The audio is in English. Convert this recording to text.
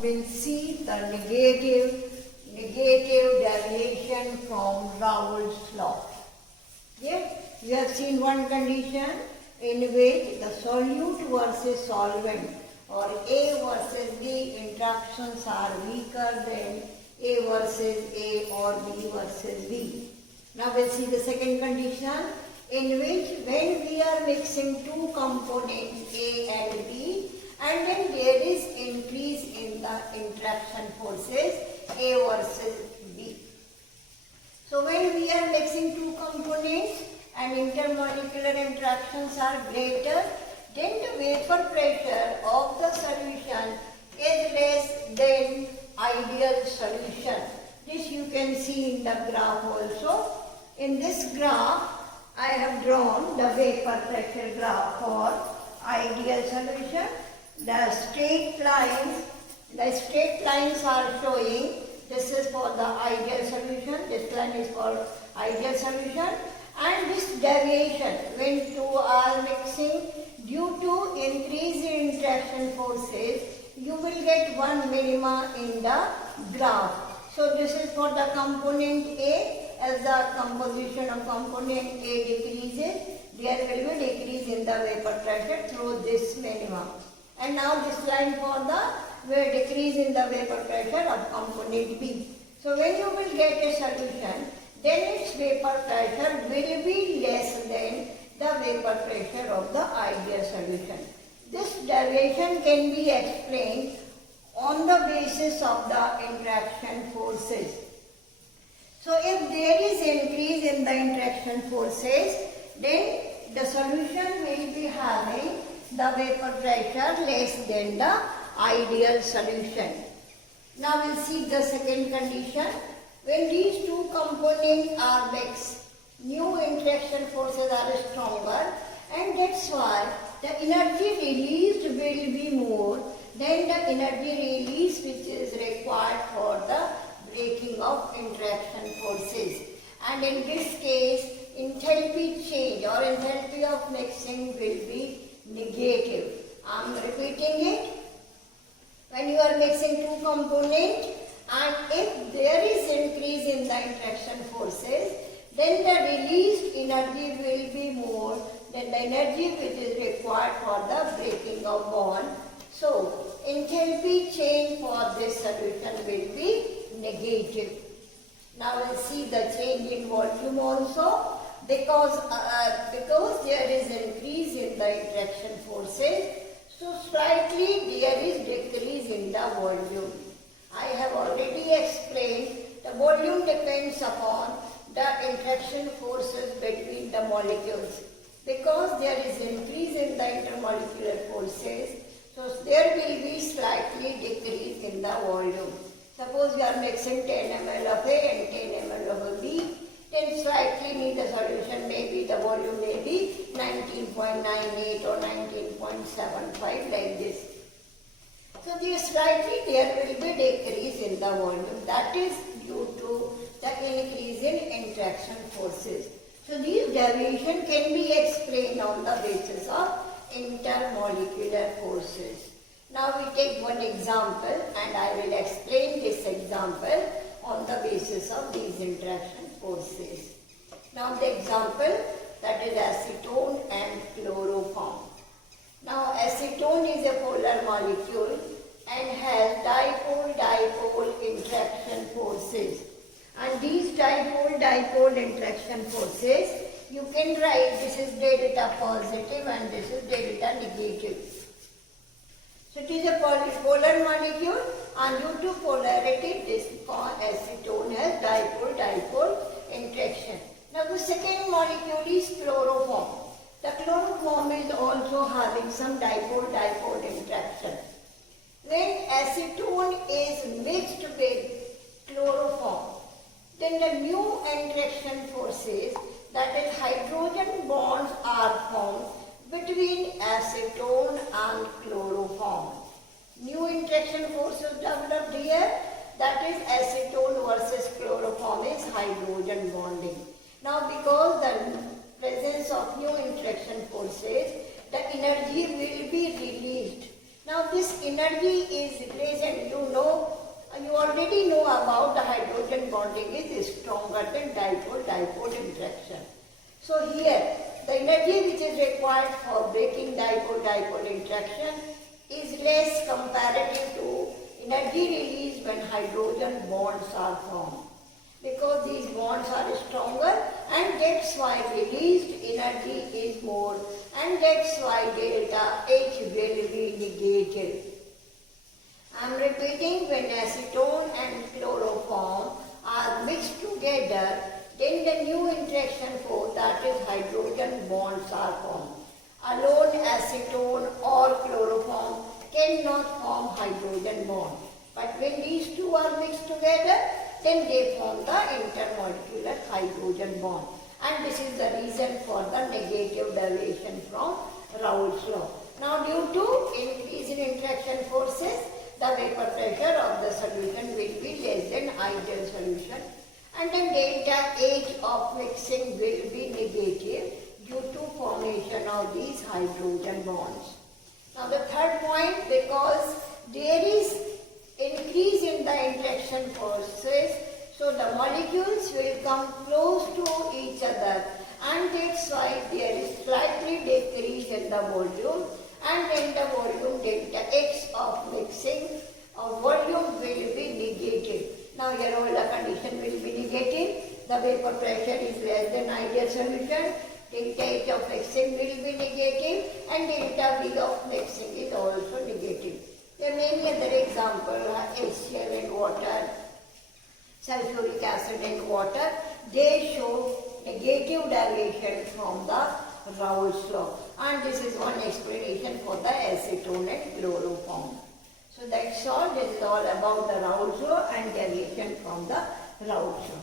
we'll see the negative deviation from Raoult's law. Yes, we have seen one condition in which the solute versus solvent or A versus B interactions are weaker than A versus A or B versus B. Now we'll see the second condition in which when we are mixing two components A and B and then there is increase in the interaction forces A versus B. So when we are mixing two components and intermolecular interactions are greater, then the vapor pressure of the solution is less than ideal solution. This you can see in the graph also. In this graph, I have drawn the vapor pressure graph for ideal solution. The straight lines are showing this is for the ideal solution, this line is for ideal solution, and this deviation when two are mixing due to increase in interaction forces, you will get one minima in the graph. So this is for the component A. As the composition of component A decreases, there will be decrease in the vapor pressure through this minimum. And now this line for the decrease in the vapor pressure of component B. So when you will get a solution, then its vapor pressure will be less than the vapor pressure of the ideal solution. This deviation can be explained on the basis of the interaction forces. So if there is increase in the interaction forces, then the solution will be having the vapor pressure less than the ideal solution. Now we'll see the second condition. When these two components are mixed, new interaction forces are stronger, and that's why the energy released will be more than the energy release which is required for the breaking of interaction forces. And in this case, enthalpy change or enthalpy of mixing will be negative. I am repeating it. When you are mixing two components and if there is increase in the interaction forces, then the released energy will be more than the energy which is required for the breaking of bond. So, enthalpy change for this solution will be negative. Now we will see the change in volume also because there is increase in the interaction forces, so slightly there is decrease in the volume. I have already explained the volume depends upon the interaction forces between the molecules. Because there is increase in the intermolecular forces, so there will be slightly decrease in the volume. Suppose we are mixing 10 ml of A and 10 ml of B, then slightly in the solution maybe the volume may be 19.98 or 19.75 like this. So there will be decrease in the volume. That is due to the increase in interaction forces. So these deviation can be explained on the basis of intermolecular forces. Now we take one example and I will explain this example on the basis of these interaction forces. Now the example, that is acetone and chloroform. Now acetone is a polar molecule and has dipole-dipole interaction forces. And these dipole-dipole interaction forces, you can write this is delta positive and this is delta negative. So it is a polar molecule and due to polarity this acetone has dipole-dipole interaction. Now the second molecule is chloroform. The chloroform is also having some dipole-dipole interaction. When acetone is mixed with chloroform, then the new interaction forces, that is hydrogen bonds are formed between acetone and chloroform. New interaction forces developed here, that is acetone versus chloroform is hydrogen bonding. Now because the presence of new interaction forces, the energy will be released. Now this energy is released and you bonding is stronger than dipole-dipole interaction. So here, the energy which is required for breaking dipole-dipole interaction is less comparative to energy released when hydrogen bonds are formed. Because these bonds are stronger, and that's why released energy is more, and that's why delta H will be negative. I am repeating, when acetone and chloroform are mixed together, then the new interaction force, that is hydrogen bonds, are formed. Alone acetone or chloroform cannot form hydrogen bond. But when these two are mixed together, then they form the intermolecular hydrogen bond. And this is the reason for the negative deviation from Raoult's law. Now, due to increase in interaction forces, the vapor pressure of the solution will be less than ideal solution, and then delta H of mixing will be negative due to formation of these hydrogen bonds. Now the third point, because there is increase in the interaction forces, so the molecules will come close to each other, and that's why there is slightly decrease in the volume, and then the volume delta X of mixing of volume will be negative. Now here all the condition will be negative. The vapor pressure is less than ideal solution. Delta H of mixing will be negative, and delta V of mixing is also negative. There are many other examples, HCl and water, sulfuric acid and water. They show negative deviation from the Raoult's law, and this is one explanation for the acetone and chloroform. So that's all. This is all about the Raoult's law and deviation from the Raoult's law.